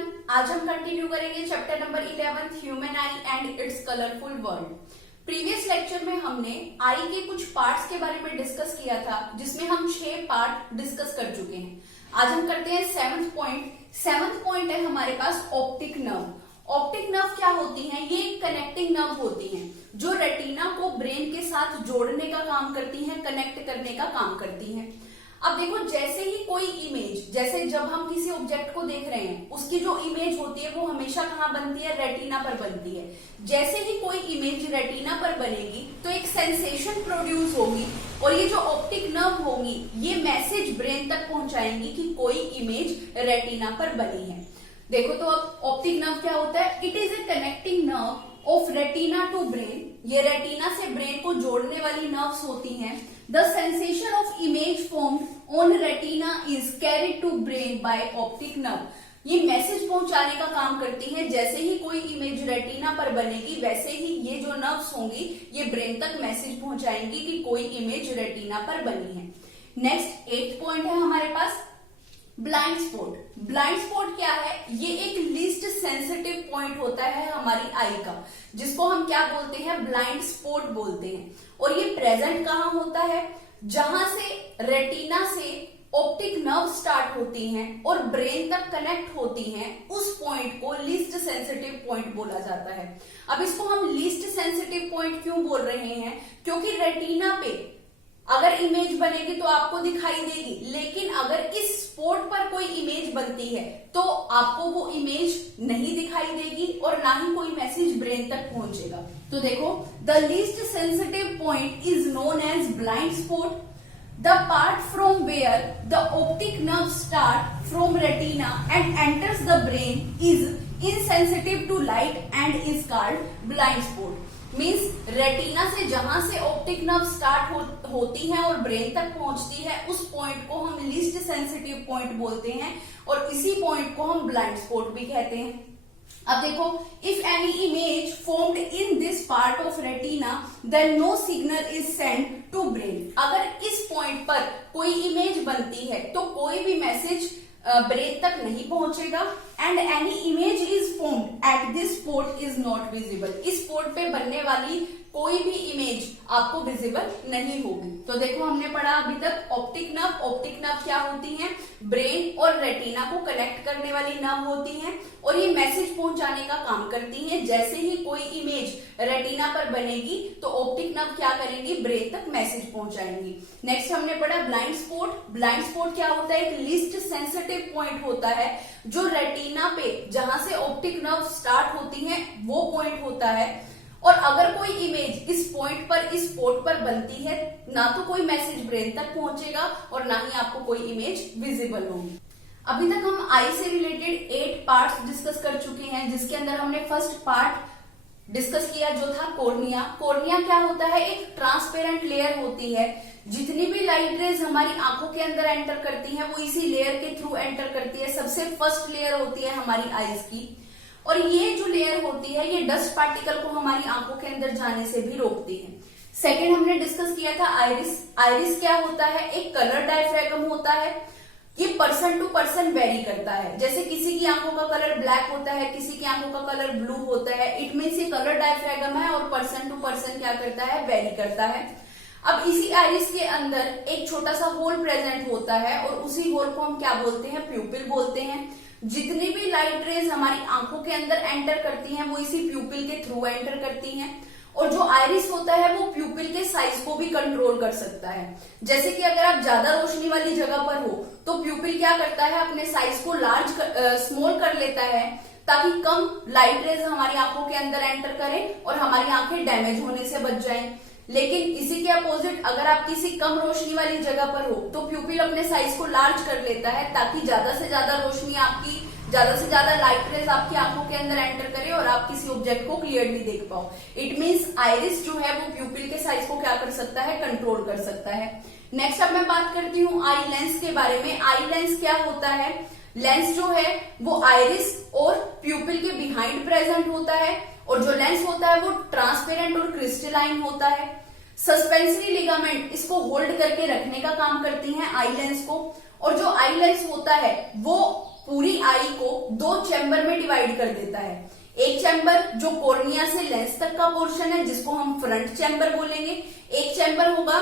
Everyone, आज हम continue करेंगे chapter number 11 human I and it's colourful world. Previous lecture में हमने आई के कुछ पार्ट्स के बारे में डिस्कस किया था, जिसमें हम 6 पार्ट डिस्कस कर चुके हैं। आज हम करते हैं 7th पॉइंट। 7th पॉइंट है हमारे पास ऑप्टिक नर्व। ऑप्टिक नर्व क्या होती हैं? ये एक कनेक्टिंग नर्व होती हैं जो रेटिना को ब्रेन के साथ जोड़ने का काम करती हैं, कनेक्ट करने का काम करती हैं। अब देखो, जैसे ही कोई इमेज, जैसे जब हम किसी ऑब्जेक्ट को देख रहे हैं, उसकी जो इमेज होती है वो हमेशा कहाँ बनती है? रेटिना पर बनती है। जैसे ही कोई इमेज रेटिना पर बनेगी तो एक सेंसेशन प्रोड्यूस होगी और ये जो ऑप्टिक नर्व होगी ये मैसेज ब्रेन तक पहुंचाएंगी कि कोई इमेज रेटिना पर बनी है। देखो तो अब ऑप्टिक नर्व क्या होता है? It is a connecting nerve of retina to brain. ये रेटिना से ब्रेन को जोड़ने वाली नर्व्स होती हैं। The sensation of image formed on retina is carried to brain by optic nerve. ये मैसेज पहुंचाने का काम करती हैं। जैसे ही कोई इमेज रेटिना पर बनेगी वैसे ही ये जो नर्व्स होंगी ये ब्रेन तक मैसेज पहुंचाएंगी कि कोई इमेज रेटिना पर बनी है। नेक्स्ट 8th पॉइंट है हमारे पास ब्लाइंड स्पॉट। ब्लाइंड स्पॉट क्या है? ये एक लीस्ट सेंसिटिव पॉइंट होता है हमारी आई का, जिसको हम क्या बोलते हैं? ब्लाइंड स्पॉट बोलते हैं। और ये प्रेजेंट कहाँ होता है? जहां से रेटिना से ऑप्टिक नर्व स्टार्ट होती हैं और ब्रेन तक कनेक्ट होती हैं, उस पॉइंट को लीस्ट सेंसिटिव पॉइंट बोला जाता है। अब इसको हम लीस्ट सेंसिटिव पॉइंट क्यों बोल रहे हैं? क्योंकि रेटिना पे अगर इमेज बनेगी तो आपको दिखाई देगी, लेकिन अगर इस स्पॉट पर कोई इमेज बनती है तो आपको वो इमेज नहीं दिखाई देगी और ना ही कोई मैसेज ब्रेन तक पहुंचेगा। तो देखो, the least sensitive point is known as blind spot. The part from where the optic nerve start from retina and enters the brain is insensitive to light and is called blind spot. Means retina से जहां से optic nerve start होती है और brain तक पहुंचती है, उस पॉइंट को हम लीस्ट सेंसिटिव पॉइंट बोलते हैं और इसी पॉइंट को हम ब्लाइंड स्पॉट भी कहते हैं। अब देखो, if any image formed in this part of retina then no signal is send to brain. अगर इस पॉइंट पर कोई इमेज बनती है तो कोई भी मैसेज ब्रेन तक नहीं पहुंचेगा। And any image is formed at this spot is not visible. इस स्पॉट पे बनने वाली कोई भी इमेज आपको विजिबल नहीं होगी। तो देखो, हमने पढ़ा अभी तक ऑप्टिक नर्व। ऑप्टिक नर्व क्या होती हैं? ब्रेन और रेटिना को कनेक्ट करने वाली नर्व होती हैं और ये मैसेज पहुंचाने का काम करती हैं। जैसे ही कोई इमेज रेटिना पर बनेगी तो ऑप्टिक नर्व क्या करेंगी? ब्रेन तक मैसेज पहुंचाएंगी। नेक्स्ट हमने पढ़ा ब्लाइंड स्पॉट। ब्लाइंड स्पॉट क्या होता है? एक लीस्ट सेंसिटिव पॉइंट होता है जो रेटिना पे जहां से ऑप्टिक नर्व स्टार्ट होती है वो पॉइंट होता है। और अगर कोई इमेज इस पॉइंट पर, इस स्पॉट पर बनती है, ना तो कोई मैसेज ब्रेन तक पहुंचेगा और ना ही आपको कोई इमेज विजिबल होगी। अभी तक हम आई से रिलेटेड 8 पार्ट्स डिस्कस कर चुके हैं, जिसके अंदर हमने फर्स्ट पार्ट डिस्कस किया जो था कॉर्निया। कॉर्निया क्या होता है? एक ट्रांसपेरेंट लेयर होती है। जितनी भी लाइट रेज हमारी आंखों के अंदर एंटर करती हैं वो इसी लेयर के थ्रू एंटर करती है। सबसे फर्स्ट लेयर होती है हमारी आईज की, और ये जो लेयर होती है ये डस्ट पार्टिकल को हमारी आंखों के अंदर जाने से भी रोकती है। सेकेंड हमने डिस्कस किया था आइरिस। आइरिस क्या होता है? एक कलर डायफ्रैगम होता है। ये पर्सन टू पर्सन वेरी करता है। जैसे किसी की आंखों का कलर ब्लैक होता है, किसी की आंखों का कलर ब्लू होता है। इट मीन्स ये कलर डायफ्रैगम है और पर्सन टू पर्सन क्या करता है? वेरी करता है। अब इसी आइरिस के अंदर एक छोटा सा होल प्रेजेंट होता है और उसी होल को हम क्या बोलते हैं? प्यूपिल बोलते हैं। जितनी भी लाइट रेज हमारी आंखों के अंदर एंटर करती हैं वो इसी प्यूपिल के थ्रू एंटर करती हैं। और जो आइरिस होता है वो प्यूपिल के साइज को भी कंट्रोल कर सकता है। जैसे कि अगर आप ज्यादा रोशनी वाली जगह पर हो तो प्यूपिल क्या करता है? अपने साइज को स्मॉल कर लेता है ताकि कम लाइट रेज हमारी आंखों के अंदर एंटर करें और हमारी आंखें डैमेज होने से बच जाएं। लेकिन इसी के अपोजिट अगर आप किसी कम रोशनी वाली जगह पर हो तो प्यूपिल अपने साइज को लार्ज कर लेता है ताकि ज्यादा से ज्यादा रोशनी आपकी, ज्यादा से ज्यादा लाइट रेज आपकी आंखों के अंदर एंटर करे और आप किसी ऑब्जेक्ट को क्लियरली देख पाओ। इट मींस आइरिस जो है वो प्यूपिल के साइज को क्या कर सकता है? कंट्रोल कर सकता है। नेक्स्ट अब मैं बात करती हूँ आई लेंस के बारे में। आई लेंस क्या होता है? लेंस जो है वो आइरिस और प्यूपिल के बिहाइंड प्रेजेंट होता है और जो लेंस होता है वो ट्रांसपेरेंट और क्रिस्टलाइन होता है। सस्पेंसरी लिगामेंट इसको होल्ड करके रखने का काम करती हैं आई लेंस को। और जो आई लेंस होता है वो पूरी आई को दो चैम्बर में डिवाइड कर देता है। एक चैम्बर जो कॉर्निया से लेंस तक का पोर्शन है जिसको हम फ्रंट चैम्बर बोलेंगे, एक चैम्बर होगा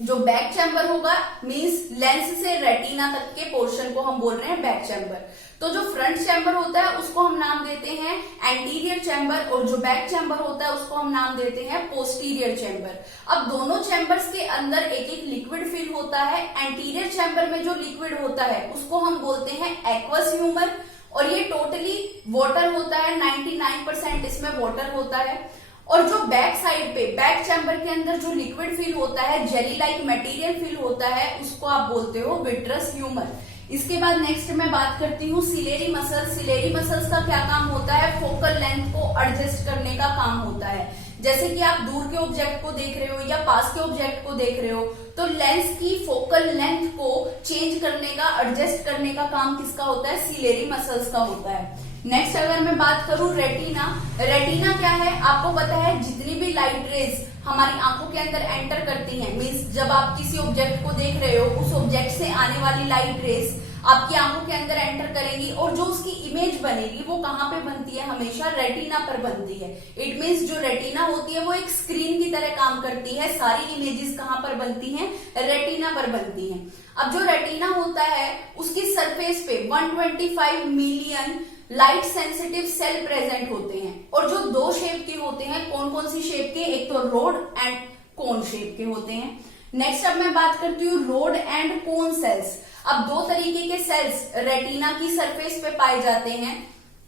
जो बैक चैम्बर होगा, मींस लेंस से रेटिना तक के पोर्शन को हम बोल रहे हैं बैक चैम्बर। तो जो फ्रंट चैम्बर होता है उसको हम नाम देते हैं एंटीरियर चैम्बर और जो बैक चैम्बर होता है उसको हम नाम देते हैं पोस्टीरियर चैम्बर। अब दोनों चैम्बर्स के अंदर एक एक लिक्विड फिल होता है। एंटीरियर चैम्बर में जो लिक्विड होता है उसको हम बोलते हैं एक्वस ह्यूमर और ये टोटली वाटर होता है, 99% इसमें वाटर होता है। और जो बैक साइड पे बैक चैम्बर के अंदर जो लिक्विड फिल होता है, जेली लाइक मटेरियल फिल होता है, उसको आप बोलते हो विट्रस ह्यूमर। इसके बाद नेक्स्ट मैं बात करती हूँ सिलेरी मसल्स। सिलेरी मसल्स का क्या काम होता है? फोकल लेंथ को एडजस्ट करने का काम होता है। जैसे कि आप दूर के ऑब्जेक्ट को देख रहे हो या पास के ऑब्जेक्ट को देख रहे हो तो लेंस की फोकल लेंथ को चेंज करने का, एडजस्ट करने का काम किसका होता है? सिलेरी मसल्स का होता है। नेक्स्ट अगर मैं बात करूं रेटिना, रेटिना क्या है? आपको पता है जितनी भी लाइट रेज हमारी आंखों के अंदर एंटर करती हैं, मीन्स जब आप किसी ऑब्जेक्ट को देख रहे हो उस ऑब्जेक्ट से आने वाली लाइट रेज आपकी आंखों के अंदर एंटर करेंगी और जो उसकी इमेज बनेगी वो कहाँ पे बनती है? हमेशा रेटिना पर बनती है। इट मीन्स जो रेटिना होती है वो एक स्क्रीन की तरह काम करती है। सारी इमेजेस कहाँ पर बनती हैं? रेटिना पर बनती हैं। अब जो रेटिना होता है उसकी सरफेस पे 125 million light sensitive cell present होते हैं और जो दो शेप के होते हैं, कौन कौन सी शेप के? एक तो रोड एंड कोन शेप के होते हैं। नेक्स्ट अब मैं बात करती हूँ रोड एंड कोन सेल्स। अब दो तरीके के सेल्स रेटिना की सरफेस पे पाए जाते हैं।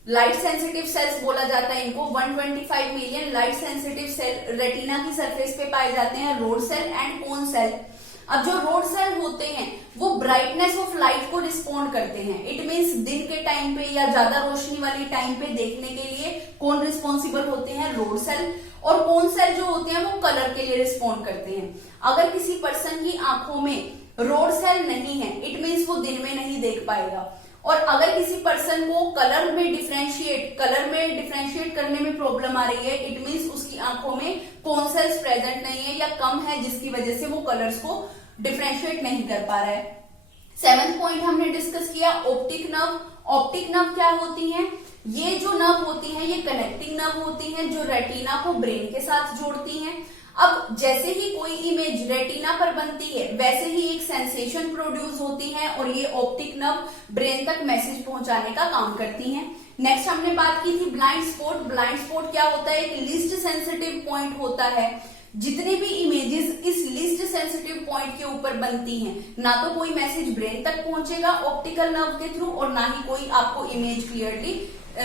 लाइट सेंसिटिव सेल्स बोला जाता है इनको। 125 million light sensitive cell retina की सरफेस पे पाए जाते हैं, rod cell and cone cell. अब जो रोड सेल होते हैं वो ब्राइटनेस ऑफ लाइट को रिस्पॉन्ड करते हैं। इट मीन्स दिन के टाइम पे या ज्यादा रोशनी वाली टाइम पे देखने के लिए कौन रिस्पॉन्सिबल होते हैं? Rod cell. और कोन सेल जो होते हैं वो कलर के लिए रिस्पॉन्ड करते हैं। अगर किसी पर्सन की आंखों में रोड सेल नहीं है, इट मीन्स वो दिन में नहीं देख पाएगा। और अगर किसी पर्सन को कलर में डिफरेंशिएट करने में प्रॉब्लम आ रही है, इट मीन्स उसकी आंखों में कोन सेल्स प्रेजेंट नहीं है या कम है, जिसकी वजह से वो कलर्स को डिफरेंशिएट नहीं कर पा रहा है। 7th पॉइंट हमने डिस्कस किया ऑप्टिक नर्व। ऑप्टिक नर्व क्या होती हैं? ये जो नर्व होती हैं ये कनेक्टिंग नर्व होती हैं जो रेटिना को ब्रेन के साथ जोड़ती हैं। अब जैसे ही कोई इमेज रेटिना पर बनती है वैसे ही एक सेंसेशन प्रोड्यूस होती है और ये ऑप्टिक नर्व ब्रेन तक मैसेज पहुंचाने का काम करती हैं। नेक्स्ट हमने बात की थी ब्लाइंड स्पॉट। ब्लाइंड स्पॉट क्या होता है? एक लीस्ट सेंसिटिव पॉइंट होता है। जितनी भी इमेजेस इस लीस्ट सेंसिटिव पॉइंट के ऊपर बनती हैं, ना तो कोई मैसेज ब्रेन तक पहुंचेगा ऑप्टिकल नर्व के थ्रू और ना ही कोई आपको इमेज क्लियरली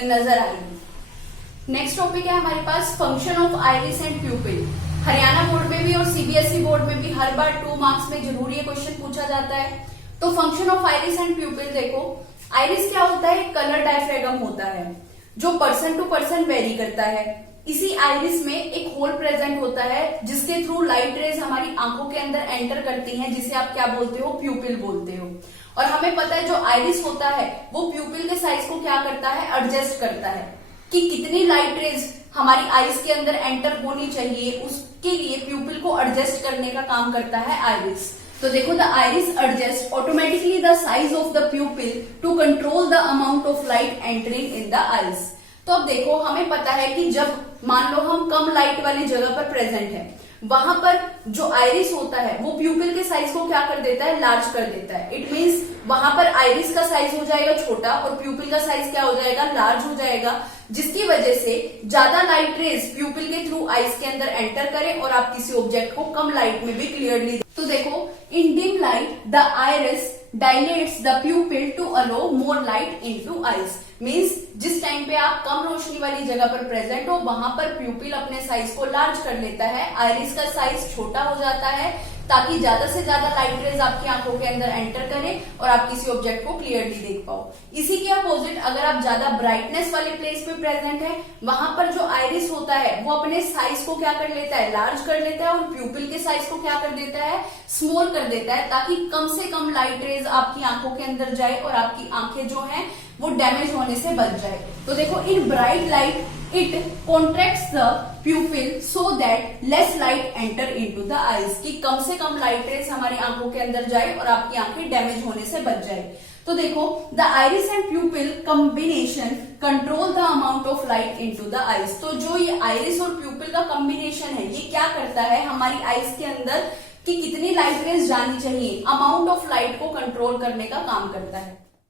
नजर आएगी। नेक्स्ट टॉपिक है हमारे पास function of iris and pupil. Haryana board में भी और सीबीएसई बोर्ड में भी हर बार 2 मार्क्स में जरूर ये क्वेश्चन पूछा जाता है। तो फंक्शन ऑफ आइरिस एंड प्यूपिल देखो, आइरिस क्या होता है? कलर डायफ्रागम होता है जो पर्सन टू पर्सन वेरी करता है। इसी आइरिस में एक होल प्रेजेंट होता है जिसके थ्रू लाइट रेज हमारी आंखों के अंदर एंटर करती हैं, जिसे आप क्या बोलते हो? प्यूपिल बोलते हो। और हमें पता है जो आइरिस होता है वो प्यूपिल के साइज को क्या करता है? एडजस्ट करता है कि कितनी लाइट रेज हमारी आईज के अंदर एंटर होनी चाहिए, उसके लिए प्यूपिल को एडजस्ट करने का काम करता है आइरिस। तो देखो the iris adjust automatically the size of the pupil to control the amount of light entering in the eyes. तो अब देखो हमें पता है कि जब मान लो हम कम लाइट वाली जगह पर प्रेजेंट है, वहां पर जो आइरिस होता है वो प्यूपिल के साइज को क्या कर देता है? लार्ज कर देता है। इट मीन्स वहां पर आइरिस का साइज हो जाएगा छोटा और प्यूपिल का साइज क्या हो जाएगा? लार्ज हो जाएगा, जिसकी वजह से ज्यादा लाइट रेज प्यूपिल के थ्रू आइज के अंदर एंटर करें और आप किसी ऑब्जेक्ट को कम लाइट में भी क्लियरली। तो देखो in dim light the iris dilates the pupil to allow more light into eyes. Means जिस टाइम पे आप कम रोशनी वाली जगह पर प्रेजेंट हो वहां पर प्यूपिल अपने साइज को लार्ज कर लेता है, आइरिस का साइज छोटा हो जाता है ताकि ज्यादा से ज्यादा लाइट रेज आपकी आंखों के अंदर एंटर करें और आप किसी ऑब्जेक्ट को क्लियरली देख पाओ। इसी के अपोजिट अगर आप ज्यादा ब्राइटनेस वाले प्लेस पे प्रेजेंट है, वहां पर जो आइरिस होता है वो अपने साइज को क्या कर लेता है? लार्ज कर लेता है और प्यूपिल के साइज को क्या कर देता है? स्मॉल कर देता है, ताकि कम से कम लाइट रेज आपकी आंखों के अंदर जाए और आपकी आंखें जो है वो डैमेज होने से बच जाए। तो देखो in bright light it contracts the pupil so that less light enter into the eyes, कि कम से कम लाइट रेज हमारी आंखों के अंदर जाए और आपकी आंखें डैमेज होने से बच जाए। तो देखो, the iris and प्यूपिल combination control the amount of light into the eyes. तो जो ये आइरिस और प्यूपिल का कॉम्बिनेशन है, ये क्या करता है, हमारी आईज के अंदर कि कितनी लाइट रेज जानी चाहिए, अमाउंट ऑफ लाइट को कंट्रोल करने का काम करता है।